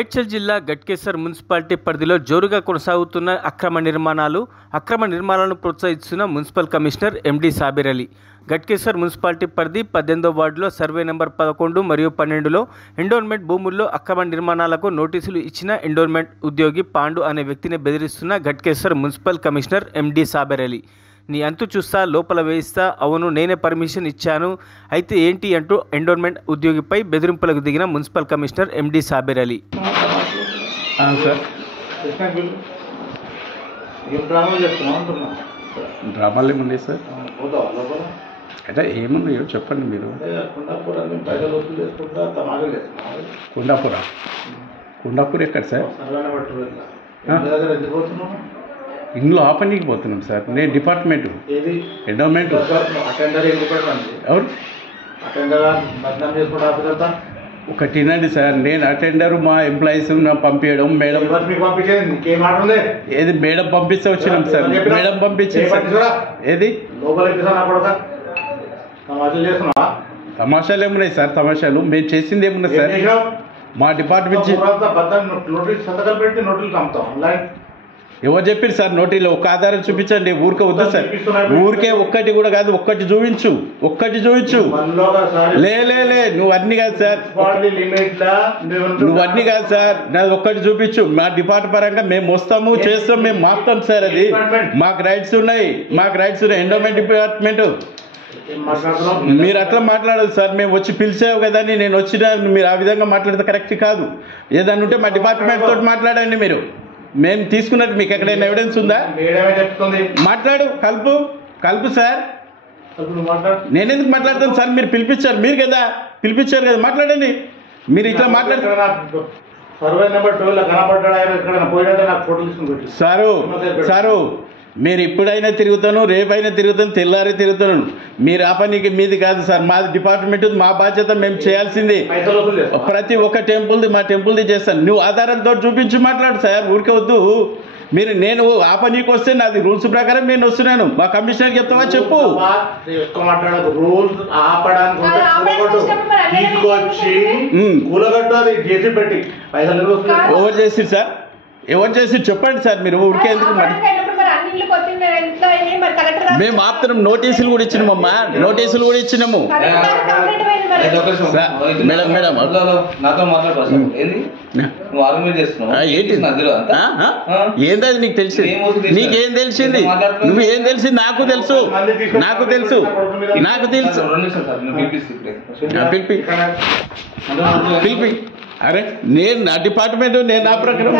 మేడ్చల్ జిల్లా గట్కేసర్ మున్సిపాలిటీ పరిధిలో జోరుగా కొనసాగుతున్న అక్రమ నిర్మాణాలను ప్రోత్సహిస్తున్న municipal commissioner MD Sabir Ali Ghatkesar municipality పరిధి 18వ వార్డులో సర్వే నెంబర్ 11 మరియు 12లో ఎండోర్మెంట్ భూముల్లో అక్రమ నిర్మాణాలకు నోటీసులు ఇచ్చిన ఎండోర్మెంట్ ఉద్యోగి పాండు అనే వ్యక్తిని బెదిరిస్తున్న Ghatkesar municipal commissioner MD Sabir Ali నీ అంతు చూస్తా లోపల వేయిస్తా అవును నేనే పర్మిషన్ ఇచ్చాను అయితే ఏంటి అంటూ ఎండోర్మెంట్ ఉద్యోగిపై బెదిరింపులకు దిగిన municipal commissioner MD Sabir Ali డ్రామాలు ఏమున్నాయి సార్ అంటే ఏమున్నాయో చెప్పండి మీరు. కుండాపూర్ ఎక్కడ సార్? ఇందులో ఆపనీకి పోతున్నాం సార్. నేను డిపార్ట్మెంట్ ఎండోమెంట్ ఎవరు ఒకటి వినండి సార్. నేను అటెండర్ మా ఎంప్లాయీస్ పంపించడం మేడం ఏది మేడం పంపిస్తే వచ్చినాం సార్. మేడం పంపించింది ఏది తమాషాలు ఏమున్నాయి సార్? తమాషాలు మేము చేసింది ఏమున్నాయి సార్? మా డిపార్ట్మెంట్ ఎవరు చెప్పారు సార్? నోటీలో ఒక ఆధారం చూపించండి. ఊరికే వద్దు సార్. ఊరికే ఒక్కటి కూడా కాదు, ఒక్కటి చూపించు. లే నువ్వు అన్ని కాదు సార్, నువ్వు అన్ని కాదు సార్, నాది ఒక్కటి చూపించు. మా డిపార్ట్మెంట్ పరంగా మేము వస్తాము, చేస్తాం, మేము మాపుతాం సార్. అది మాకు రైట్స్ ఉన్నాయి. ఎండోమెంట్ డిపార్ట్మెంట్ మీరు అట్లా మాట్లాడదు సార్. మేము వచ్చి పిలిచావు కదా అని నేను వచ్చిన మీరు ఆ విధంగా మాట్లాడితే కరెక్ట్ కాదు. ఏదన్నా ఉంటే మా డిపార్ట్మెంట్ తోటి మాట్లాడండి. మీరు మేము తీసుకున్నట్టు మీకు ఎక్కడైనా ఎవిడెన్స్ ఉందా? మాట్లాడు, కలుపు సార్. నేనెందుకు మాట్లాడతాను సార్? మీరు పిలిపించారు కదా మాట్లాడండి. మీరు ఇట్లా మాట్లాడుతున్నారు సారు. మీరు ఇప్పుడైనా తిరుగుతాను, రేపైనా తిరుగుతాను, తెల్లారి తిరుగుతాను. మీరు ఆ పనికి మీది కాదు సార్. మాది డిపార్ట్మెంట్, మా బాధ్యత మేము చేయాల్సింది. ప్రతి ఒక్క మా టెంపుల్ది చేస్తాను. నువ్వు ఆధారంతో చూపించి మాట్లాడు సార్. ఊరికే వద్దు. నేను ఆ పనికి వస్తే నాది రూల్స్ ప్రకారం నేను వస్తున్నాను. మా కమిషనర్ చెప్తావా చెప్పు. ఎవరు చేసి సార్? చెప్పండి సార్. మీరు ఊరికే ఎందుకు మేము ఆపుతున్నాం. నోటీసులు కూడా ఇచ్చినామమ్మా, మేడం ఏంటది నీకు తెలిసింది? నీకేం తెలిసింది? నువ్వేం తెలిసింది? నాకు తెలుసు. పిలిపి. అరే నేను నా డిపార్ట్మెంట్, నేను నా ప్రకారం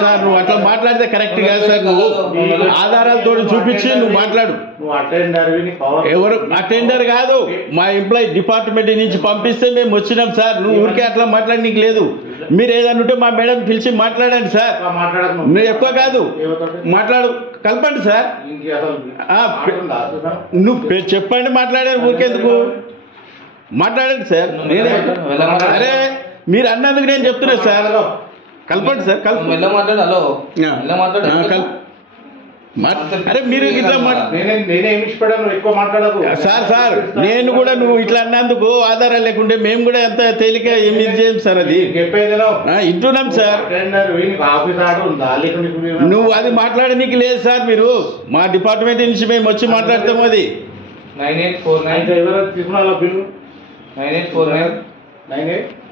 సార్ నువ్వు అట్లా మాట్లాడితే కరెక్ట్ కాదు సార్. నువ్వు ఆధారాలతో చూపించి నువ్వు మాట్లాడు. ఎవరు అటెండర్ కాదు, మా ఎంప్లాయీ డిపార్ట్మెంట్ నుంచి పంపిస్తే మేము వచ్చినాం సార్. నువ్వు ఊరికే అట్లా మాట్లాడి నీకు లేదు. మీరు ఏదన్నా ఉంటే మా మేడం పిలిచి మాట్లాడండి సార్. నువ్వు ఎక్కువ కాదు, మాట్లాడు, కలపండి సార్. నువ్వు చెప్పండి, మాట్లాడారు. ఊరికేందుకు మాట్లాడండి సార్. అరే మీరు అన్నందుకు నేను చెప్తున్నా సార్. కలపండి సార్. అరే మీరు ఇట్లా సార్ నేను కూడా నువ్వు ఇట్లా అన్నందుకు ఆధారాలు లేకుంటే మేము కూడా ఎంత తేలిక ఏమి చేయం సార్. అది ఇంటున్నాం సార్. నువ్వు అది మాట్లాడనీకి లేదు సార్. మీరు మా డిపార్ట్మెంట్ నుంచి మేము వచ్చి మాట్లాడతాము. అది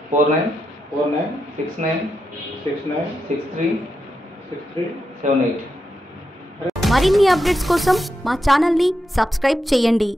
984969696378 మరిన్ని అప్డేట్స్ కోసం మా ఛానల్ని సబ్స్క్రైబ్ చేయండి.